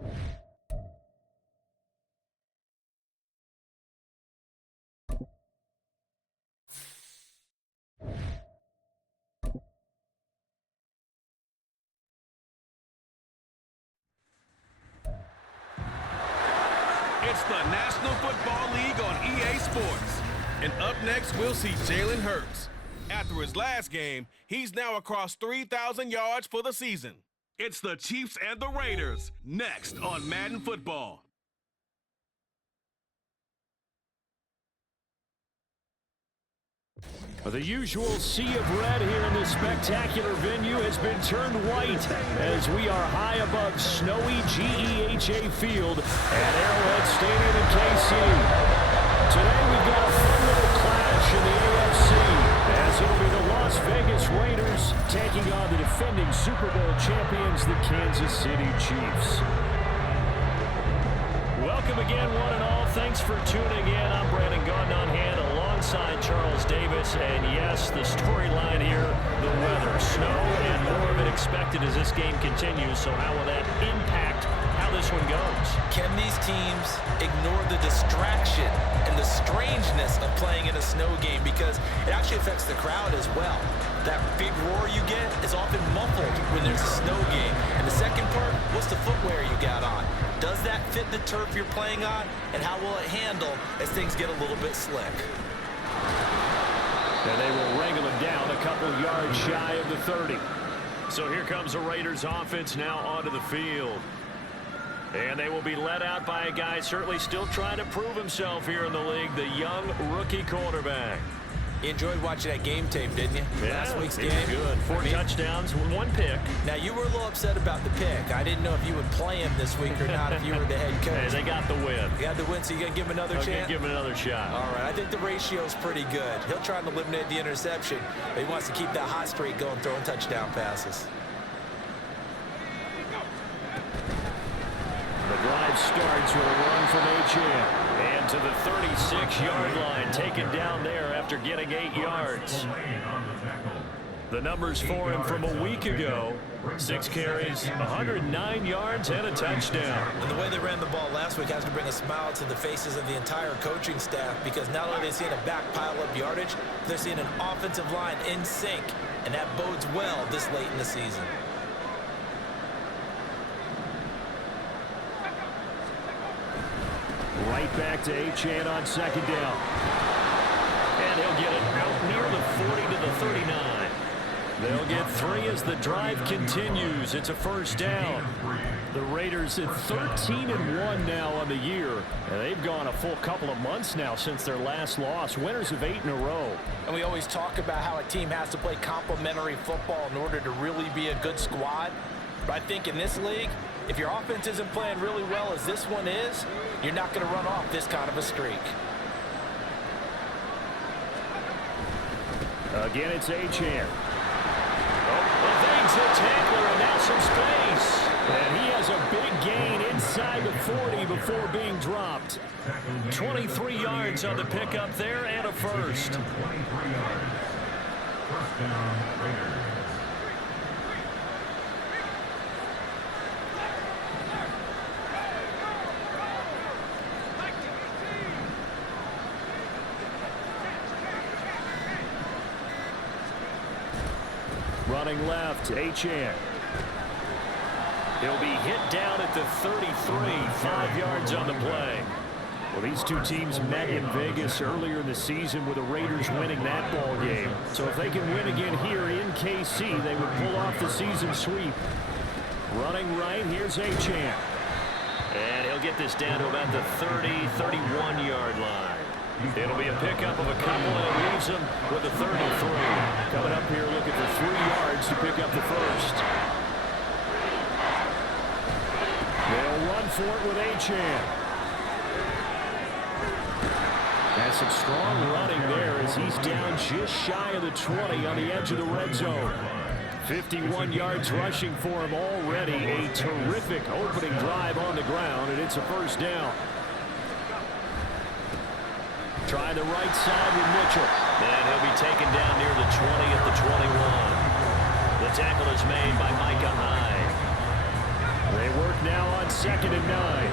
It's the National Football League on EA Sports. And up next, we'll see Jalen Hurts. After his last game, he's now across 3,000 yards for the season. It's the Chiefs and the Raiders, next on Madden Football. The usual sea of red here in this spectacular venue has been turned white as we are high above snowy GEHA Field at Arrowhead Stadium in KC. Today we've got a fun little clash in the AFC as it'll be the Las Vegas Raiders taking on the defending Super Bowl champions, the Kansas City Chiefs. Welcome again, one and all. Thanks for tuning in. I'm Brandon Gordon on hand alongside Charles Davis. And yes, the storyline here, the weather, snow, and more of it expected as this game continues. So how will that impact how this one goes? Can these teams ignore the distraction and the strangeness of playing in a snow game? Because it actually affects the crowd as well. That big roar you get is often muffled when there's a snow game. And the second part, what's the footwear you got on? Does that fit the turf you're playing on? And how will it handle as things get a little bit slick? And they will wrangle him down a couple yards shy of the 30. So here comes the Raiders offense now onto the field. And they will be led out by a guy certainly still trying to prove himself here in the league, the young rookie quarterback. You enjoyed watching that game tape, didn't you? Yeah, last week's game. Good. Four touchdowns, one pick. Now, you were a little upset about the pick. I didn't know if you would play him this week or not if you were the head coach. Hey, they got the win. You got the win, so you're going to give him another chance? Give him another shot. All right, I think the ratio is pretty good. He'll try to eliminate the interception, but he wants to keep that hot streak going, throwing touchdown passes. The drive starts with a run from H.M. And to the 36-yard line, taken down there after getting 8 yards. The numbers for him from a week ago: 6 carries, 109 yards, and a touchdown. And the way they ran the ball last week has to bring a smile to the faces of the entire coaching staff, because not only are they seeing a back pile up yardage, they're seeing an offensive line in sync, and that bodes well this late in the season. Right back to Achane on second down. And he'll get it out near the 40 to the 39. They'll get 3 as the drive continues. It's a first down. The Raiders at 13-1 now on the year. And they've gone a full couple of months now since their last loss. Winners of 8 in a row. And we always talk about how a team has to play complementary football in order to really be a good squad. But I think in this league, if your offense isn't playing really well as this one is, you're not going to run off this kind of a streak. Again, it's Achane. Evades the tackler, and now some space. And he has a big gain inside the 40 before being dropped. 23 yards on the pickup there and a first. First down, Raiders. Running left, Achane. He'll be hit down at the 33, 5 yards on the play. Well, these two teams met in Vegas earlier in the season with the Raiders winning that ball game. So if they can win again here in KC, they would pull off the season sweep. Running right, here's Achane. And he'll get this down to about the 30, 31-yard line. It'll be a pickup of a couple, and it leaves him with a 33. Coming up here looking for 3 yards to pick up the first. They'll run for it with Achane. Has some strong running there as he's down just shy of the 20 on the edge of the red zone. 51 yards rushing for him already. A terrific opening drive on the ground, and it's a first down. Trying the right side with Mitchell. And he'll be taken down near the 20 at the 21. The tackle is made by Micah Hyde. They They work now on 2nd and 9.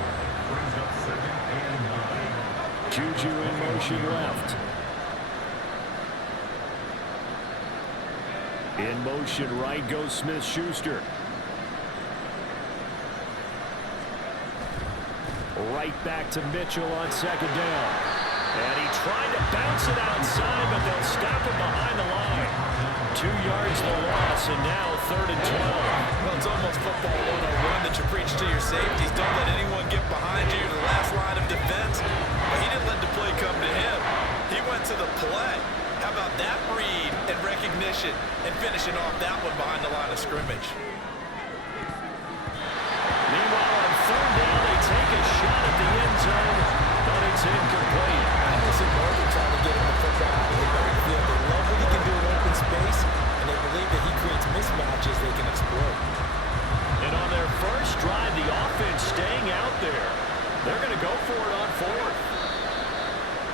Juju in motion left. In motion right goes Smith-Schuster. Right back to Mitchell on 2nd down. And he tried to bounce it outside, but they'll stop him behind the line. 2 yards the loss, and now 3rd and 12. Well, it's almost football 101 that you preach to your safeties. Don't let anyone get behind you to the last line of defense. But he didn't let the play come to him. He went to the play. How about that read and recognition and finishing off that one behind the line of scrimmage? Meanwhile, on 3rd down, they take a shot at the end zone, but it's incomplete. I don't see Morgan trying to get him the football out of the backfield. They love what he can do in open space, and they believe that he creates mismatches they can exploit. And on their first drive, the offense staying out there. They're going to go for it on 4th.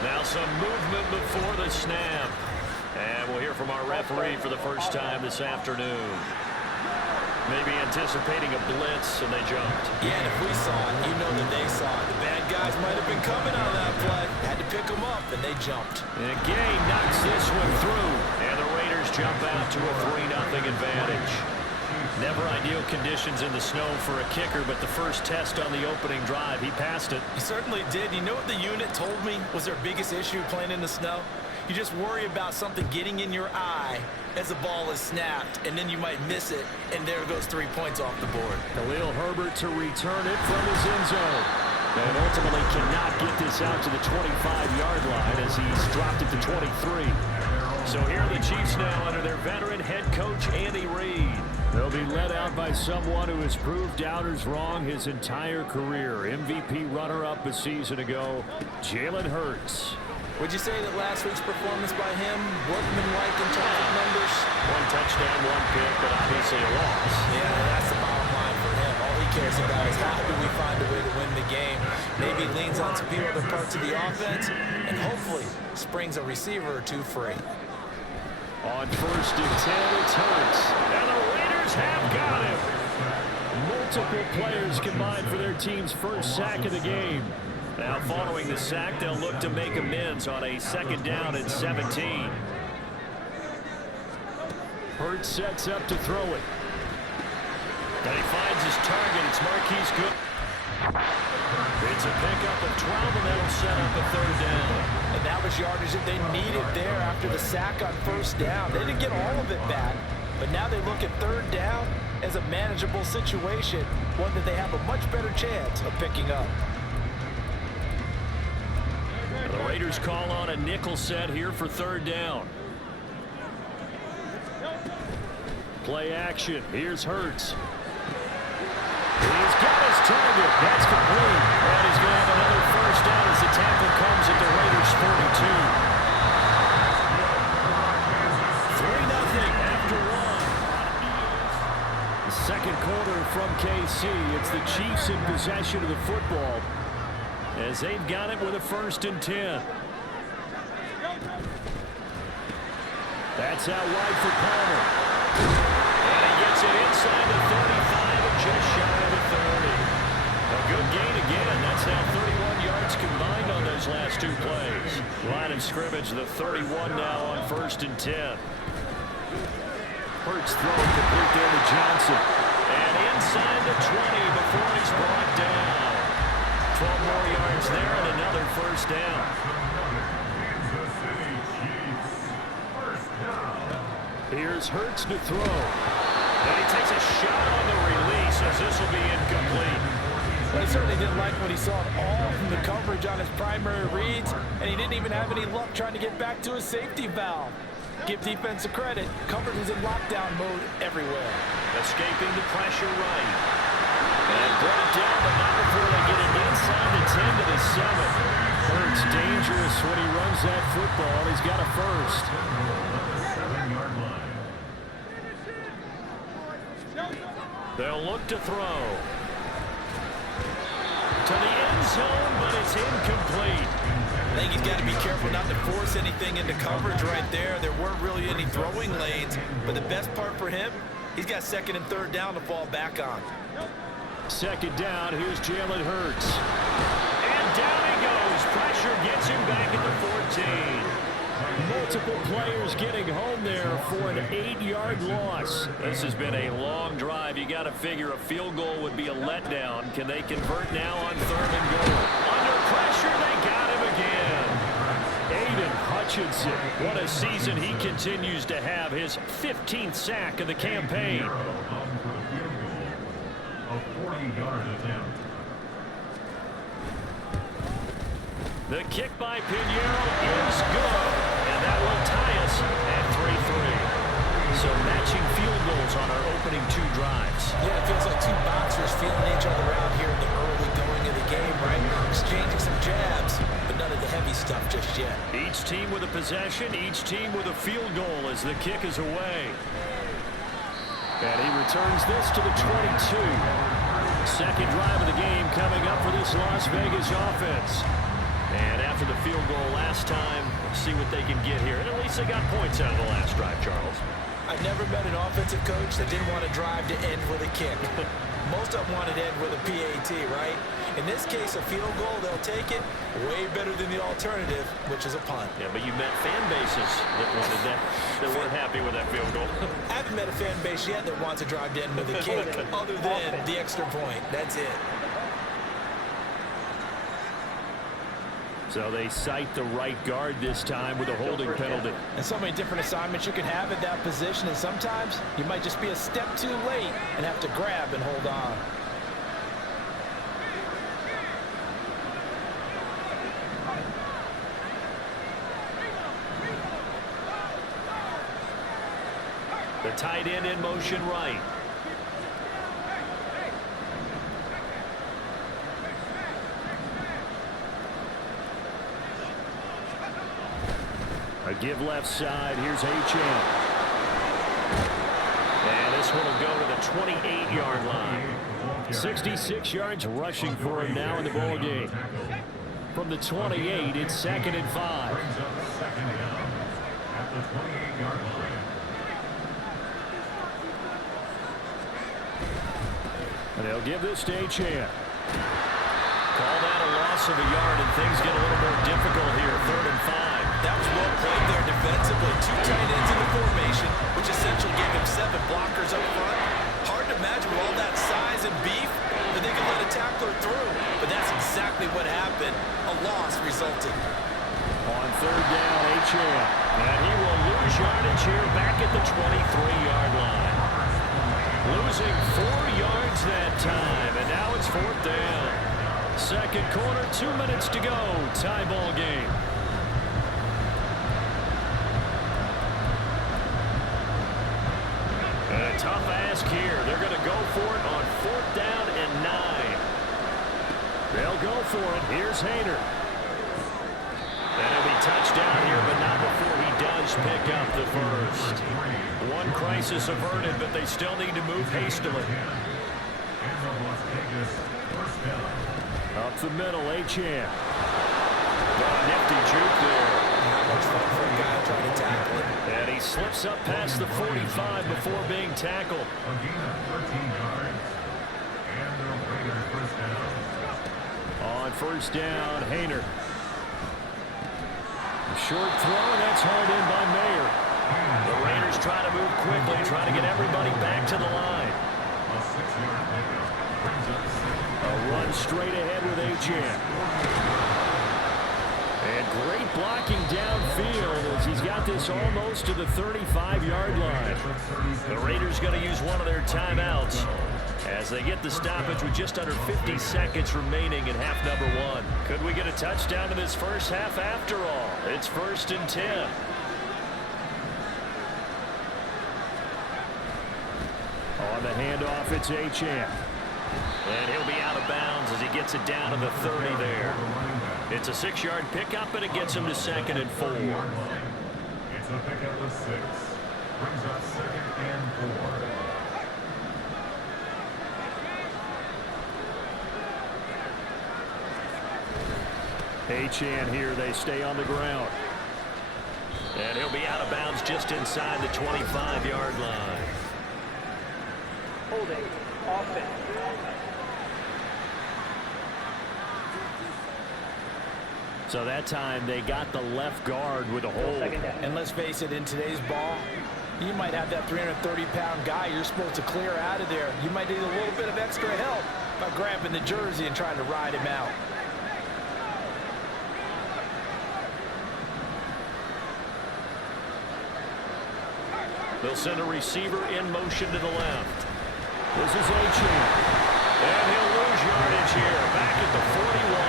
Now some movement before the snap. And we'll hear from our referee for the first time this afternoon. Maybe anticipating a blitz, and they jumped. Yeah, and if we saw it, you know that they saw it. The bad guys might have been coming out of that play. Had to pick them up, and they jumped. And Gay knocks this one through, and the Raiders jump out to a 3-0 advantage. Never ideal conditions in the snow for a kicker, but the first test on the opening drive, he passed it. He certainly did. You know what the unit told me was their biggest issue playing in the snow? You just worry about something getting in your eye as the ball is snapped, and then you might miss it, and there goes 3 points off the board. Khalil Herbert to return it from his end zone. And ultimately cannot get this out to the 25-yard line as he's dropped it to 23. So here are the Chiefs now under their veteran head coach, Andy Reid. They'll be led out by someone who has proved doubters wrong his entire career. MVP runner-up a season ago, Jalen Hurts. Would you say that last week's performance by him, workmanlike in terms of numbers? 1 touchdown, 1 pick, but obviously a loss. Yeah, that's the bottom line for him. All he cares about is how do we find a way to win the game. Maybe leans on some few other parts of the offense, and hopefully springs a receiver or two free. On 1st and 10, it's Hurts. And the Raiders have got him. Multiple players combined for their team's first sack of the game. Now following the sack, they'll look to make amends on a 2nd down and 17. Hurts sets up to throw it. And he finds his target. It's Marquise Good. It's a pickup of 12, and that'll set up a 3rd down. And that was yardage that they needed there after the sack on 1st down. They didn't get all of it back, but now they look at 3rd down as a manageable situation, one that they have a much better chance of picking up. The Raiders call on a nickel set here for 3rd down. Play action. Here's Hurts. He's got his target. That's complete. And he's going to have another 1st down as the tackle comes at the Raiders' 42. 3-0 after 1. The 2nd quarter from KC. It's the Chiefs in possession of the football as they've got it with a 1st and 10. That's out wide for Palmer. And he gets it inside the 35 and just shy of the 30. A good gain again. That's now 31 yards combined on those last 2 plays. Line of scrimmage, the 31 now on 1st and 10. Hurts throwing complete there to Johnson. And inside the 20 before he's brought down. 12 more yards there and another 1st down. Here's Hurts to throw. And he takes a shot on the release as this will be incomplete. Well, he certainly didn't like what he saw at all from the coverage on his primary reads, and he didn't even have any luck trying to get back to his safety valve. Give defensive credit. Coverage was in lockdown mode everywhere. Escaping the pressure right. And brought it down, but not before they get it inside the 10 to the 7. Hurts dangerous when he runs that football. He's got a 1st. They'll look to throw. To the end zone, but it's incomplete. I think he's got to be careful not to force anything into coverage right there. There weren't really any throwing lanes, but the best part for him, he's got 2nd and 3rd down to fall back on. Second down, here's Jalen Hurts. And down he goes. Pressure gets him back at the 14. Multiple players getting home there for an 8-yard loss. This has been a long drive. You got to figure a field goal would be a letdown. Can they convert now on 3rd and goal? Under pressure, they got him again. Aiden Hutchinson, what a season he continues to have. His 15th sack of the campaign. The kick by Pinheiro is good, and that will tie us at 3-3. So matching field goals on our opening 2 drives. Yeah, it feels like 2 boxers feeling each other out here in the early going of the game, right? Exchanging some jabs, but none of the heavy stuff just yet. Each team with a possession, each team with a field goal as the kick is away. And he returns this to the 22. Second drive of the game coming up for this Las Vegas offense. And after the field goal last time, see what they can get here. And at least they got points out of the last drive, Charles. I've never met an offensive coach that didn't want to drive to end with a kick. Most of them wanted to end with a PAT, right? In this case, a field goal, they'll take it. Way better than the alternative, which is a punt. Yeah, but you met fan bases that wanted that, that weren't happy with that field goal. I haven't met a fan base yet that wants to drive to end with a kick other than the extra point. That's it. So they cite the right guard this time with a holding penalty. And so many different assignments you can have at that position, and sometimes you might just be a step too late and have to grab and hold on. The tight end in motion right. A give left side. Here's Achane. And this one will go to the 28-yard line. 66 yards rushing for him now in the ball game. From the 28, it's 2nd and 5. And they'll give this to Achane. Call that a loss of a yard, and things get a little more difficult here. 3rd and 5. That was well played there defensively. 2 tight ends in the formation, which essentially gave him 7 blockers up front. Hard to imagine with all that size and beef that they could let a tackler through. But that's exactly what happened. A loss resulted. On 3rd down, Achane. And he will lose yardage here back at the 23-yard line. Losing 4 yards that time, and now it's 4th down. Second quarter, 2 minutes to go. Tie ball game. And a tough ask here. They're going to go for it on 4th down and 9. They'll go for it. Here's Hader. And it'll be touchdown here, but not before he does pick up the first. One crisis averted, but they still need to move hastily. Up the middle, Achane. Nifty juke there. Not much fun for a guy trying to tackle it. And he slips up past the 45 before being tackled. On 1st down, Hader. A short throw, and that's hauled in by Mayer. The Raiders try to move quickly, try to get everybody back to the line. A run straight ahead with Achane. And great blocking downfield as he's got this almost to the 35-yard line. The Raiders going to use one of their timeouts as they get the stoppage with just under 50 seconds remaining in half number 1. Could we get a touchdown in this first half after all? It's 1st and 10. On the handoff, it's Achane. And he'll be out of bounds as he gets it down to the 30 there. It's a 6-yard pickup, and it gets him to 2nd and 4. It's a pickup of 6. Brings up 2nd and 4. Achane here, they stay on the ground. And he'll be out of bounds just inside the 25-yard line. Holding, offense. So that time they got the left guard with a hold. And let's face it, in today's ball, you might have that 330-pound guy you're supposed to clear out of there. You might need a little bit of extra help by grabbing the jersey and trying to ride him out. They'll send a receiver in motion to the left. This is Achane. And he'll lose yardage here. Back at the 41.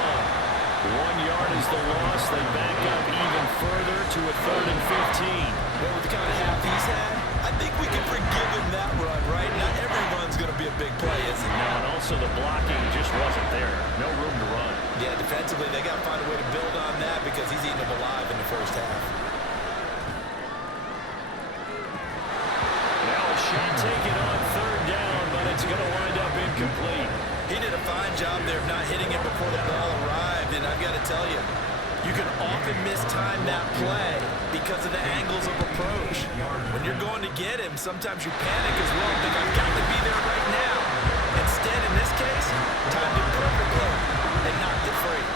1 yard is the loss. They back up even further to a 3rd and 15. Well, with the kind of half he's had, I think we can forgive him that run, right? Not every run's going to be a big play, is it? No, and also the blocking just wasn't there. No room to run. Yeah, defensively, they got to find a way to build on that because he's eating them alive in the first half. Now a shot taken on 3rd down, but it's going to wind up incomplete. He did a fine job there of not hitting it before the ball arrived, and I've got to tell you, you can often mistime that play because of the angles of approach. When you're going to get him, sometimes you panic as well, think I've got to be there right now. Instead, in this case, timed it perfectly and knocked it free.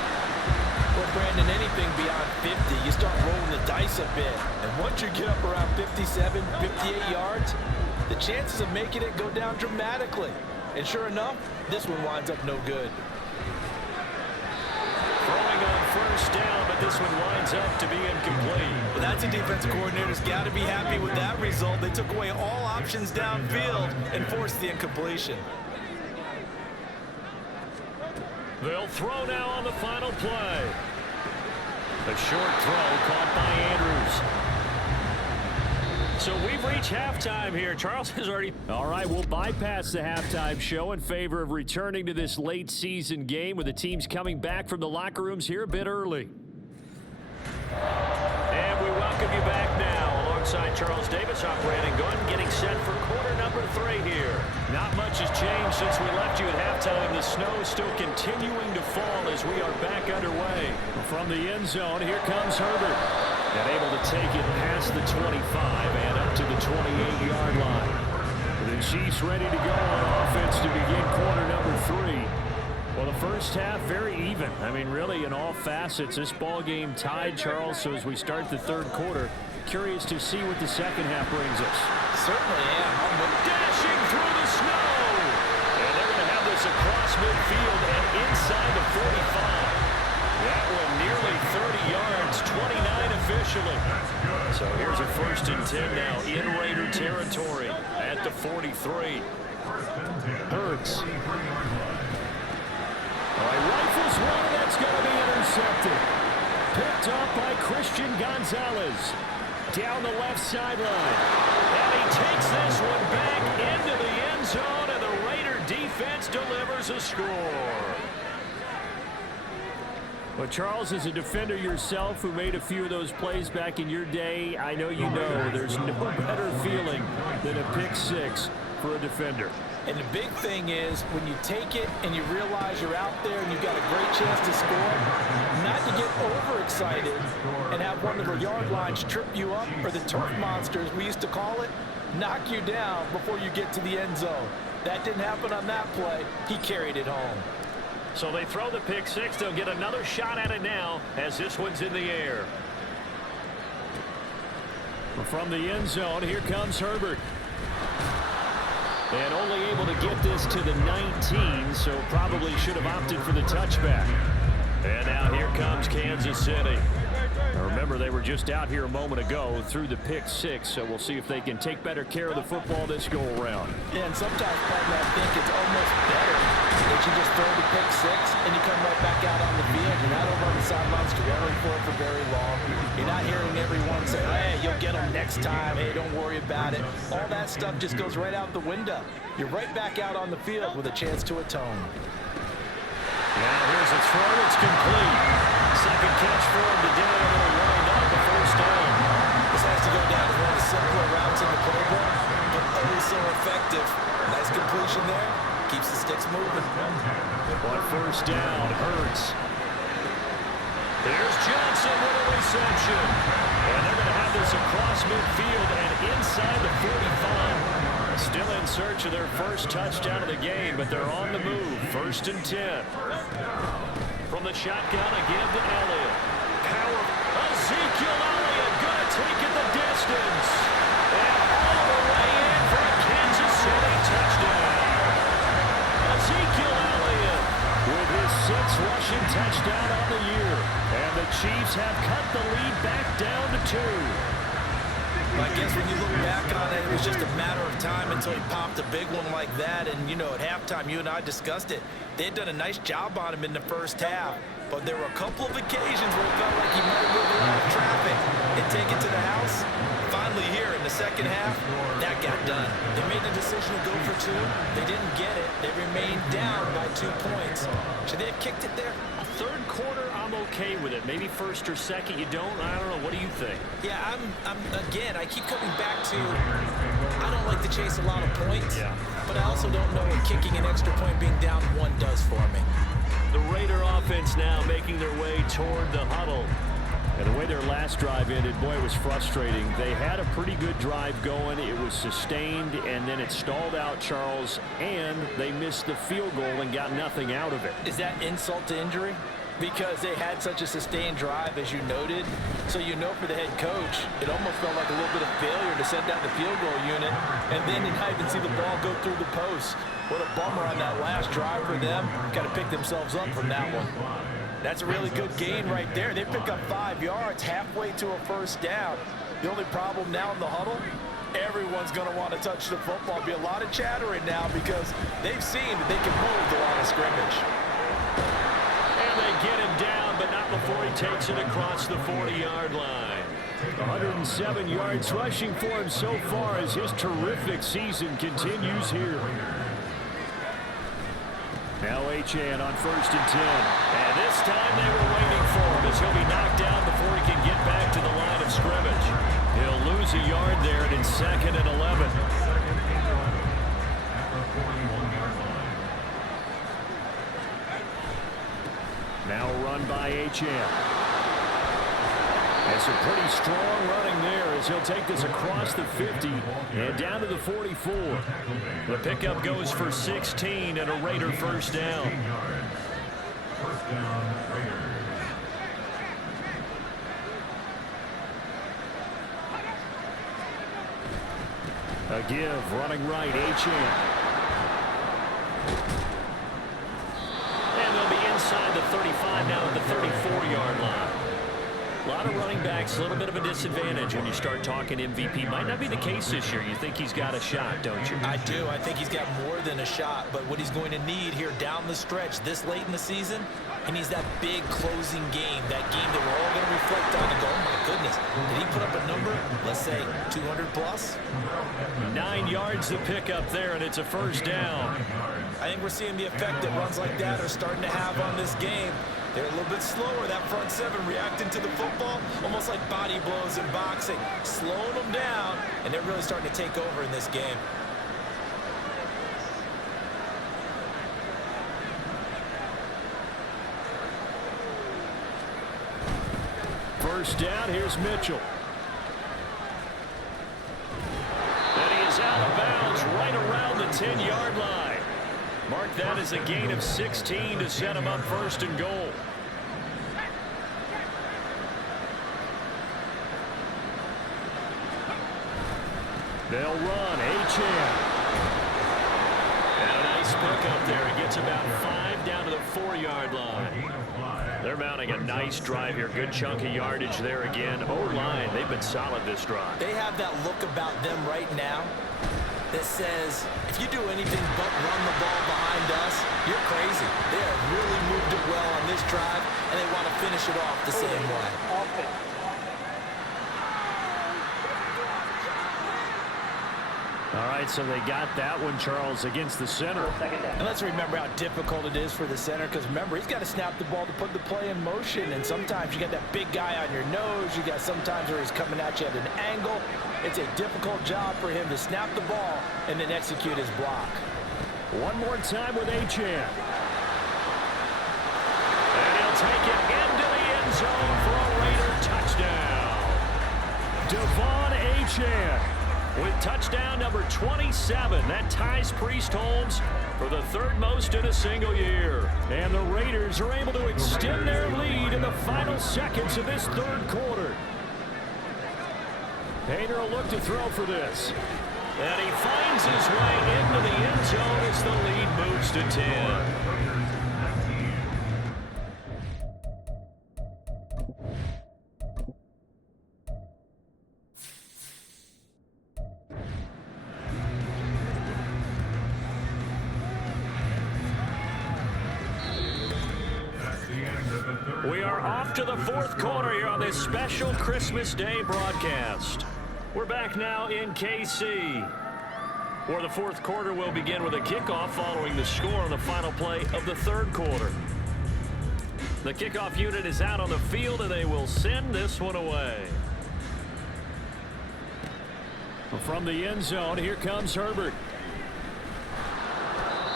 Well, Brandon, anything beyond 50, you start rolling the dice a bit. And once you get up around 57, 58 yards, the chances of making it go down dramatically. And sure enough, this one winds up no good. Throwing on 1st down, but this one winds up to be incomplete. Well, that's a defensive coordinator's got to be happy with that result. They took away all options downfield and forced the incompletion. They'll throw now on the final play. A short throw caught by Andrews. So we've reached halftime here. Charles has already... All right, we'll bypass the halftime show in favor of returning to this late season game with the teams coming back from the locker rooms here a bit early. And we welcome you back now alongside Charles Davis, operating gun, getting set for quarter number 3 here. Not much has changed since we left you at halftime. The snow is still continuing to fall as we are back underway. From the end zone, here comes Herbert. And able to take it past the 25 and up to the 28-yard line. The Chiefs ready to go on offense to begin quarter number 3. Well, the first half, very even. I mean, really, in all facets, this ball game tied, Charles. So as we start the 3rd quarter, curious to see what the second half brings us. Certainly am. Dashing through the snow. And they're going to have this across midfield and inside the 45. That one nearly 30 yards, 29 officially. So here's a 1st and 10 now in Raider territory at the 43. Hurts. All right, rifles one, that's going to be intercepted. Picked up by Christian Gonzalez. Down the left sideline. And he takes this one back into the end zone, and the Raider defense delivers a score. Well, Charles, as a defender yourself who made a few of those plays back in your day, I know you know there's no better feeling than a pick 6 for a defender. And the big thing is when you take it and you realize you're out there and you've got a great chance to score, not to get overexcited and have one of the yard lines trip you up, or the turf monsters, we used to call it, knock you down before you get to the end zone. That didn't happen on that play. He carried it home. So they throw the pick 6. They'll get another shot at it now as this one's in the air. From the end zone, here comes Herbert. And only able to get this to the 19, so probably should have opted for the touchback. And now here comes Kansas City. Now remember, they were just out here a moment ago through the pick 6, so we'll see if they can take better care of the football this go-around. Yeah, and sometimes, partner, I think it's almost better that you just throw the pick 6 and you come right back out on the field. You're not over on the sidelines dwelling for it for very long. You're not hearing everyone say, hey, you'll get them next time. Hey, don't worry about it. All that stuff just goes right out the window. You're right back out on the field with a chance to atone. Now here's a throw. It's complete. Second catch for him today. A little wind up the 1st down. This has to go down as one of the simpler routes in the playbook, but always so effective. Nice completion there. Keeps the sticks moving. On 1st down, Hurts. There's Johnson with a reception. And they're going to have this across midfield and inside the 45. Still in search of their first touchdown of the game, but they're on the move. 1st and 10. From the shotgun, again to Elliott. Ezekiel Elliott going to take it the distance. And all the way in for a Kansas City touchdown. Ezekiel Elliott with his 6th rushing touchdown on the year. And the Chiefs have cut the lead back down to 2. I guess when you look back on it, it was just a matter of time until he popped a big one like that. And, you know, at halftime, you and I discussed it. They had done a nice job on him in the first half. But there were a couple of occasions where it felt like he might have moved a lot of traffic and take it to the house. Finally here in the second half, that got done. They made the decision to go for 2. They didn't get it. They remained down by 2 points. Should they have kicked it there? Third quarter, I'm okay with it. Maybe first or second, you don't. I don't know. What do you think? Yeah, again, I keep coming back to, I don't like to chase a lot of points, but I also don't know what kicking an extra point being down 1 does for me. The Raider offense now making their way toward the huddle. And the way their last drive ended, boy, it was frustrating. They had a pretty good drive going. It was sustained, and then it stalled out, Charles, and they missed the field goal and got nothing out of it. Is that insult to injury? Because they had such a sustained drive, as you noted. So you know for the head coach, it almost felt like a little bit of failure to send down the field goal unit, and then you not even see the ball go through the post. What a bummer on that last drive for them. Got to pick themselves up from that one. That's a really good gain right there. They pick up 5 yards halfway to a first down. The only problem now in the huddle, everyone's going to want to touch the football. Be a lot of chattering now because they've seen that they can move the line of scrimmage. And they get him down, but not before he takes it across the 40-yard line. 107 yards rushing for him so far as his terrific season continues here. Now Achane on 1st and 10. And this time they were waiting for him as he'll be knocked down before he can get back to the line of scrimmage. He'll lose a yard there, and it's 2nd and 11. Now run by Achane. And some pretty strong running there as he'll take this across the 50 and down to the 44. The pickup goes for 16 and a Raider first down. First down, Raiders. A give, running right, Achane. And they'll be inside the 35 now at the 34-yard line. A lot of running backs, a little bit of a disadvantage when you start talking MVP. Might not be the case this year. You think he's got a shot, don't you? I do. I think he's got more than a shot. But what he's going to need here down the stretch this late in the season, he needs that big closing game, that game that we're all going to reflect on and go, oh, my goodness, did he put up a number, let's say, 200 plus? 9 yards to pick up there, and it's a first down. I think we're seeing the effect that runs like that are starting to have on this game. They're a little bit slower, that front 7 reacting to the football, almost like body blows in boxing, slowing them down, and they're really starting to take over in this game. First down, here's Mitchell. And he is out of bounds right around the 10-yard line. Mark that as a gain of 16 to set him up 1st and goal. They'll run, Achane. And a nice pick up there. He gets about 5 down to the 4-yard line. They're mounting a nice drive here. Good chunk of yardage there again. O-line, they've been solid this drive. They have that look about them right now that says, if you do anything but run the ball behind us, you're crazy. They have really moved it well on this drive, and they want to finish it off the same way. All right, so they got that one, Charles, against the center. And let's remember how difficult it is for the center, because remember, he's got to snap the ball to put the play in motion, and sometimes you got that big guy on your nose. You got sometimes where he's coming at you at an angle. It's a difficult job for him to snap the ball and then execute his block. One more time with Achane. And he'll take it into the end zone for a Raider touchdown. Devon Achane. with touchdown number 27. That ties Priest-Holmes for the third most in a single year. And the Raiders are able to extend their lead in the final seconds of this third quarter. Painter will look to throw for this. And he finds his way into the end zone as the lead moves to 10. We are off to the fourth quarter here on this special Christmas Day broadcast. We're back now in KC, where the fourth quarter will begin with a kickoff following the score on the final play of the third quarter. The kickoff unit is out on the field, and they will send this one away. From the end zone, here comes Herbert.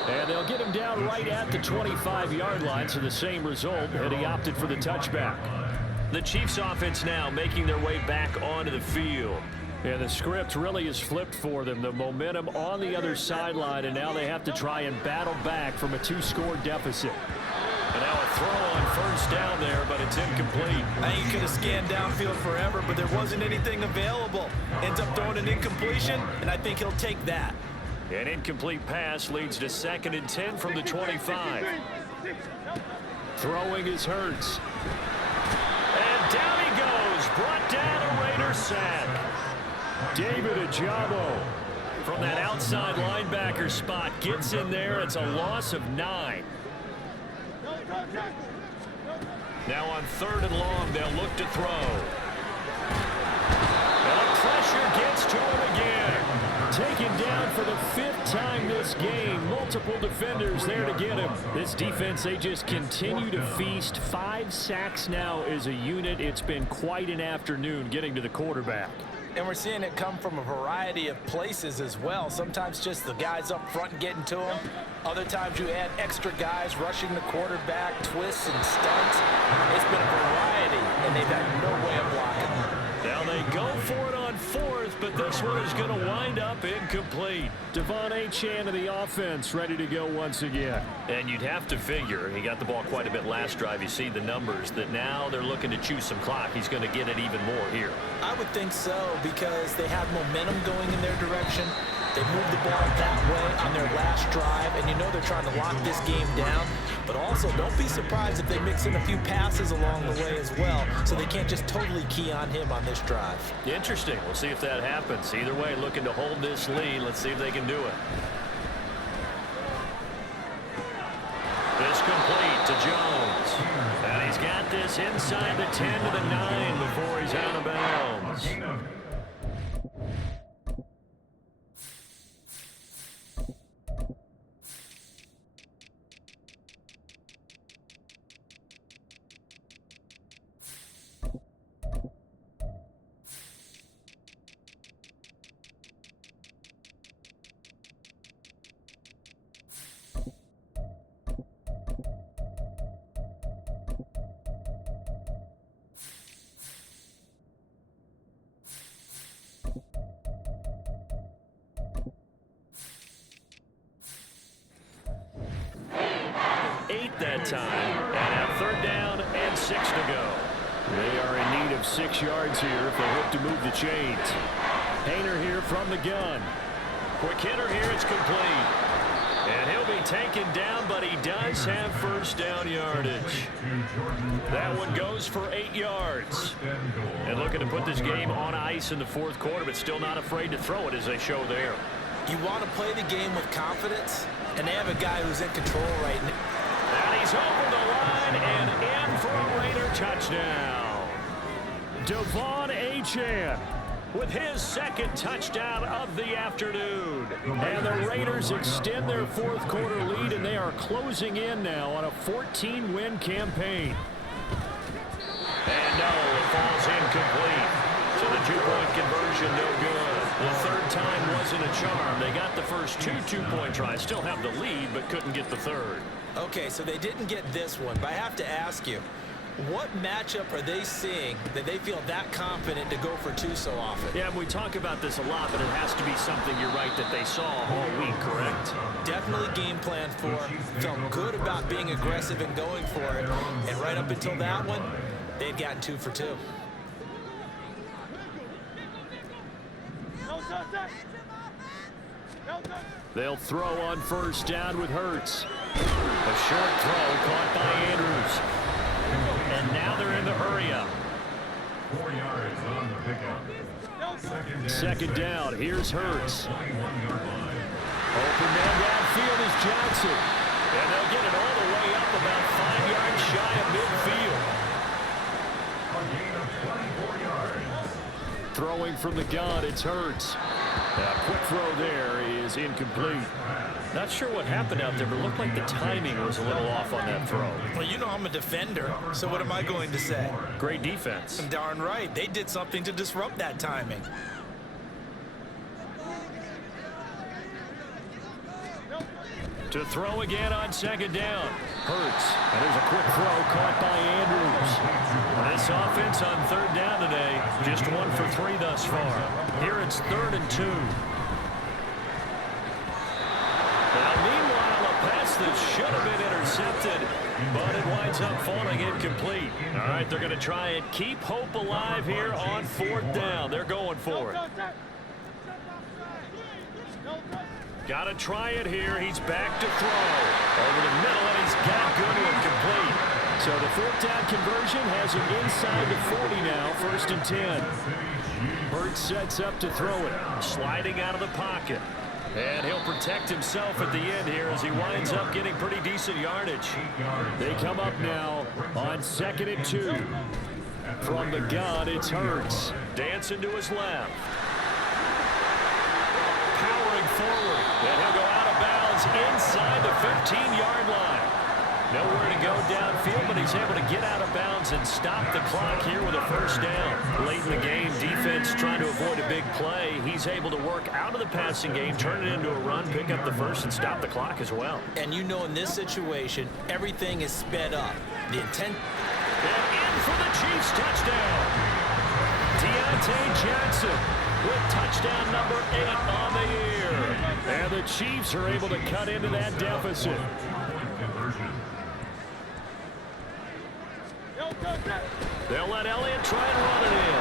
And they'll get him down right at the 25-yard line, so the same result, and he opted for the touchback. The Chiefs offense now making their way back onto the field. And the script really is flipped for them. The momentum on the other sideline, and now they have to try and battle back from a 2-score deficit. And now a throw on first down there, but it's incomplete. I think he could have scanned downfield forever, but there wasn't anything available. Ends up throwing an incompletion, and I think he'll take that. An incomplete pass leads to 2nd and 10 from the 25. Throwing is Hurts. And down he goes. Brought down a Raider sack. David Ajabo from that outside linebacker spot gets in there. It's a loss of 9. Now on 3rd and long, they'll look to throw. And pressure gets to him again. Taken down for the 5th time this game. Multiple defenders there to get him. This defense, they just continue to feast. 5 sacks now as a unit. It's been quite an afternoon getting to the quarterback. And we're seeing it come from a variety of places as well. Sometimes just the guys up front getting to him. Other times you add extra guys rushing the quarterback, twists and stunts. It's been a variety, and they've had no way of blocking. Now they go for it on 4th, but this one is going to wind up incomplete. Devon Achane of the offense ready to go once again. And you'd have to figure, he got the ball quite a bit last drive. You see the numbers, that now they're looking to chew some clock. He's going to get it even more here. I would think so, because they have momentum going in their direction. They moved the ball that way on their last drive, and you know they're trying to lock this game down. But also, don't be surprised if they mix in a few passes along the way as well, so they can't just totally key on him on this drive. Interesting. We'll see if that happens. Either way, looking to hold this lead. Let's see if they can do it. This complete to Jones. And he's got this inside the 10 to the 9 before he's out of bounds. 8 that time, and now 3rd down and 6 to go. They are in need of 6 yards here if they hope to move the chains. Painter here from the gun. Quick hitter here, it's complete. And he'll be taken down, but he does have first down yardage. That one goes for 8 yards. And looking to put this game on ice in the 4th quarter, but still not afraid to throw it as they show there. You want to play the game with confidence, and they have a guy who's in control right now. And he's over the line and in for a Raider touchdown. Devon Achane with his 2nd touchdown of the afternoon. And the Raiders extend their 4th quarter lead, and they are closing in now on a 14-win campaign. And no, it falls incomplete. So the 2-point conversion, no good. The 3rd time wasn't a charm. They got the first 2 two-point tries, still have the lead, but couldn't get the 3rd. Okay, so they didn't get this one, but I have to ask you, What matchup are they seeing that they feel that confident to go for two so often? Yeah, we talk about this a lot, but it has to be something, you're right, that they saw all week, correct? Definitely game plan for. Felt good about being aggressive and going for it. And right up until that one, they'd gotten 2 for 2. They'll throw on first down with Hurts. A short throw caught by Andrews. And now they're in the hurry-up. 4 yards on the pickup. Second down. Here's Hurts. 21-yard line. Open man downfield is Johnson. And they'll get it all the way up about 5 yards shy of midfield. A gain of 24 yards. Throwing from the gun, it's Hurts. A quick throw there is incomplete. Not sure what happened out there, but it looked like the timing was a little off on that throw. Well, you know I'm a defender, so what am I going to say? Great defense. Darn right. They did something to disrupt that timing. To throw again on second down. Hurts. And there's a quick throw caught by Andrews. This offense on third down today, just 1 for 3 thus far. Here it's 3rd and 2. Now, meanwhile, a pass that should have been intercepted, but it winds up falling incomplete. All right, they're going to try and keep hope alive here on 4th down. They're going for it. Got to try it here. He's back to throw. Over the middle, and he's got Goodwin complete. So the 4th down conversion has him inside the 40 now, 1st and 10. Hurts sets up to throw it. Sliding out of the pocket. And he'll protect himself at the end here as he winds up getting pretty decent yardage. They come up now on 2nd and 2. From the gun, it's Hurts. Dancing to his left. Powering forward. And he'll go out of bounds inside the 15-yard line. Nowhere to go downfield, but he's able to get out of bounds and stop the clock here with a 1st down. Late in the game, defense trying to avoid a big play. He's able to work out of the passing game, turn it into a run, pick up the 1st, and stop the clock as well. And you know in this situation, everything is sped up. The intent... And in for the Chiefs touchdown. Deontay Johnson with touchdown number 8 on the year. And the Chiefs are able to cut into that deficit. They'll let Elliott try and run it in.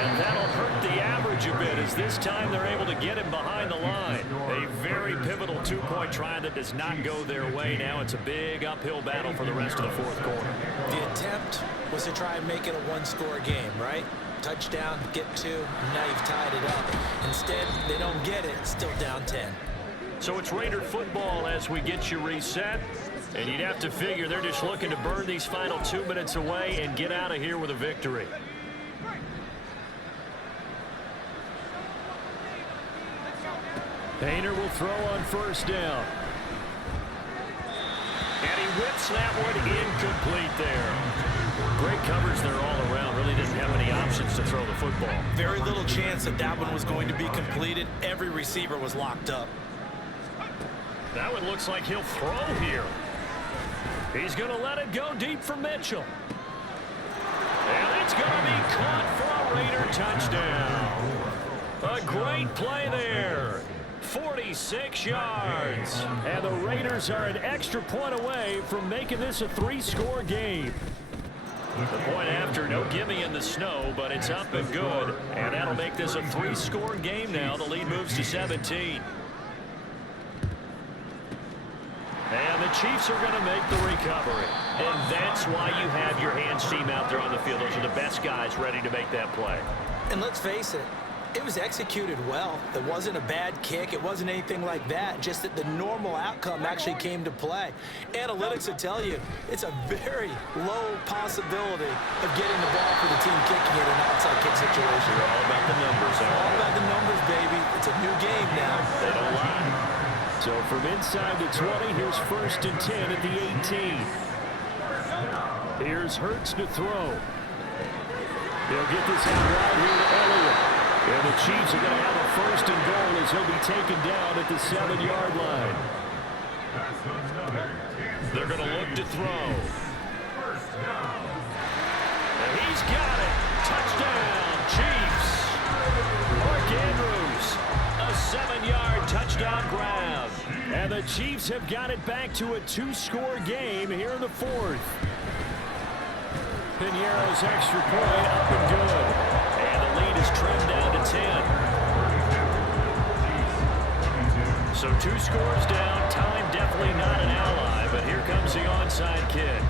And that'll hurt the average a bit as this time they're able to get him behind the line. A very pivotal 2-point try that does not go their way. Now it's a big uphill battle for the rest of the 4th quarter. The attempt was to try and make it a 1-score game, right? Touchdown, get 2, now you've tied it up. Instead, they don't get it, still down 10. So it's Raider football as we get you reset. And you'd have to figure they're just looking to burn these final 2 minutes away and get out of here with a victory. Painter will throw on 1st down. And he whips that one incomplete there. Great coverage there all around. Really didn't have any options to throw the football. Very little chance that that one was going to be completed. Every receiver was locked up. That one looks like he'll throw here. He's going to let it go deep for Mitchell. And it's going to be caught for a Raider touchdown. A great play there. 46 yards. And the Raiders are an extra point away from making this a 3-score game. The point after, no gimme in the snow, but it's up and good. And that'll make this a 3-score game now. The lead moves to 17. And the Chiefs are going to make the recovery. And that's why you have your hands team out there on the field. Those are the best guys ready to make that play. And let's face it, it was executed well. It wasn't a bad kick. It wasn't anything like that. Just that the normal outcome actually came to play. Analytics will tell you it's a very low possibility of getting the ball for the team kicking it in an outside kick situation. They're all about the numbers. All about the numbers, baby. It's a new game now. They don't lie. So from inside the 20, here's 1st and 10 at the 18. Here's Hurts to throw. They'll get this out right here to Elliott. And the Chiefs are going to have a 1st and goal as he'll be taken down at the 7-yard line. They're going to look to throw. He's got it. Touchdown, Chiefs. Mark Andrews, a 7-yard touchdown grab. And the Chiefs have got it back to a 2-score game here in the 4th. Piñeiro's extra point up and good. And the lead is trimmed down to 10. So 2 scores down. Time definitely not an ally, but here comes the onside kick.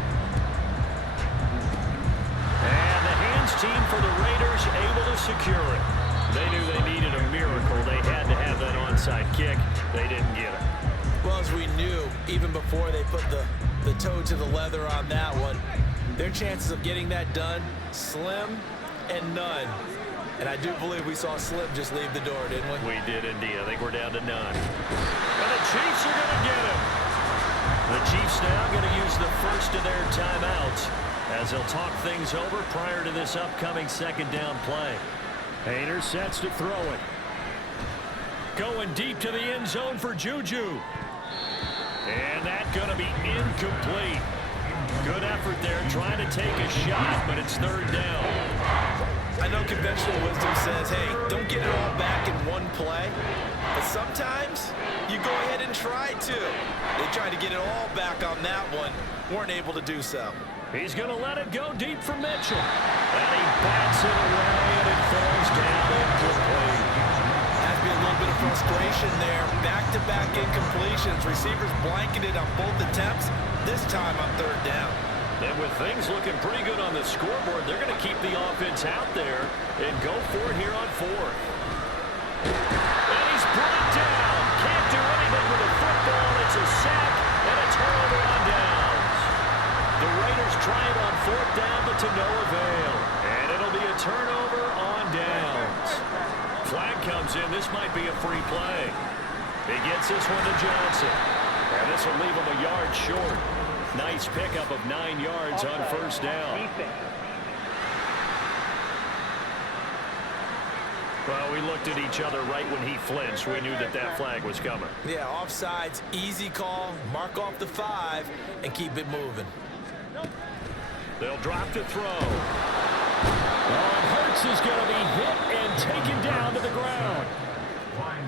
And the hands team for the Raiders able to secure it. They knew they needed a miracle. They had to have that onside kick. They didn't get it. Well, as we knew, even before they put the toe to the leather on that one, their chances of getting that done, slim and none. And I do believe we saw Slim just leave the door, didn't we? We did indeed. I think we're down to none. And the Chiefs are going to get him. The Chiefs now going to use the first of their timeouts as they'll talk things over prior to this upcoming 2nd down play. Hader sets to throw it. Going deep to the end zone for Juju. And that's going to be incomplete. Good effort there trying to take a shot, but it's 3rd down. I know conventional wisdom says, hey, don't get it all back in one play. But sometimes you go ahead and try to. They tried to get it all back on that one. Weren't able to do so. He's going to let it go deep for Mitchell. And he bats it away, and it falls down incomplete. Has to be a little bit of frustration there. Back-to-back incompletions. Receivers blanketed on both attempts. This time on 3rd down. And with things looking pretty good on the scoreboard, they're going to keep the offense out there and go for it here on 4th. And he's brought down. Can't do anything with the football. It's a sack and a turnover on downs. The Raiders try it on 4th down, but to no avail. And it'll be a turnover on downs. Flag comes in. This might be a free play. He gets this one to Johnson. And this will leave him a yard short. Nice pickup of 9 yards on 1st down. Well, we looked at each other right when he flinched. We knew that that flag was coming. Yeah, offsides, easy call. Mark off the 5 and keep it moving. They'll drop to throw. Oh, and Hurts is going to be hit and taken down to the ground.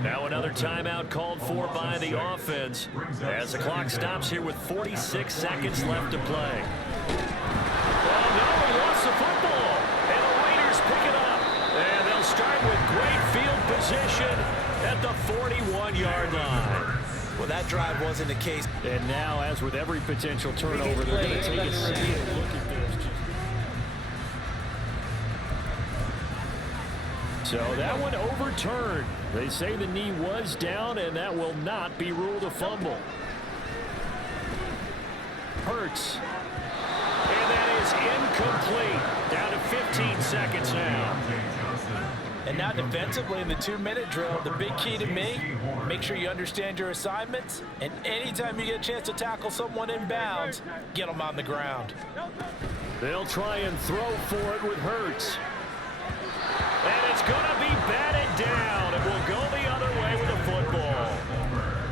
Now another timeout called for by the offense as the clock stops here with 46 seconds left to play. Oh, no, he lost the football. And the Raiders pick it up. And they'll start with great field position at the 41-yard line. Well, that drive wasn't the case. And now, as with every potential turnover, they're going to take a second look at this. So that one overturned. They say the knee was down, and that will not be ruled a fumble. Hurts. And that is incomplete. Down to 15 seconds now. And now defensively in the 2-minute drill, the big key to me, make sure you understand your assignments, and anytime you get a chance to tackle someone in bounds, get them on the ground. They'll try and throw for it with Hurts. And it's going to be batted down. It will go the other way with the football.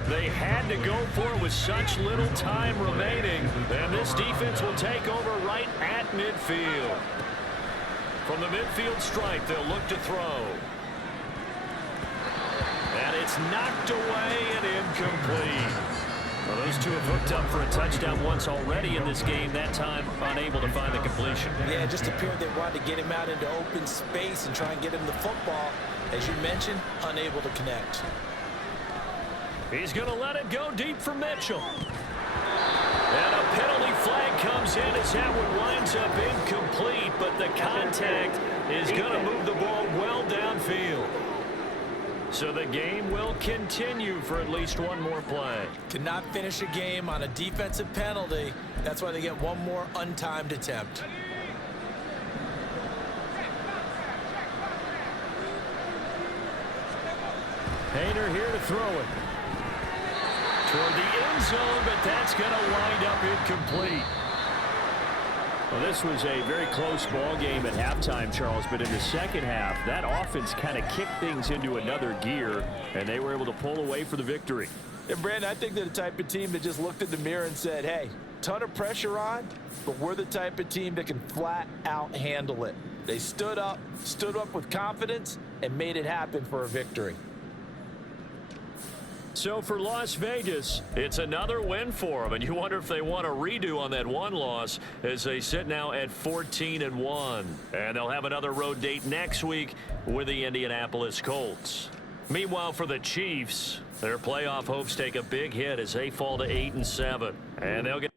They had to go for it with such little time remaining. And this defense will take over right at midfield. From the midfield stripe, they'll look to throw. And it's knocked away and incomplete. Well, those two have hooked up for a touchdown once already in this game, that time unable to find the completion. Yeah, it just appeared they wanted to get him out into open space and try and get him the football. As you mentioned, unable to connect. He's going to let it go deep for Mitchell. And a penalty flag comes in as that one winds up incomplete, but the contact is going to move the ball well downfield. So the game will continue for at least one more play. Cannot finish a game on a defensive penalty. That's why they get one more untimed attempt. Hader here to throw it. Toward the end zone, but that's going to wind up incomplete. Well, this was a very close ball game at halftime, Charles, but in the second half, that offense kind of kicked things into another gear, and they were able to pull away for the victory. And, Brandon, I think they're the type of team that just looked in the mirror and said, hey, ton of pressure on, but we're the type of team that can flat out handle it. They stood up with confidence, and made it happen for a victory. So for Las Vegas, it's another win for them, and you wonder if they want a redo on that one loss as they sit now at 14-1. And they'll have another road date next week with the Indianapolis Colts. Meanwhile, for the Chiefs, their playoff hopes take a big hit as they fall to 8-7, and they'll get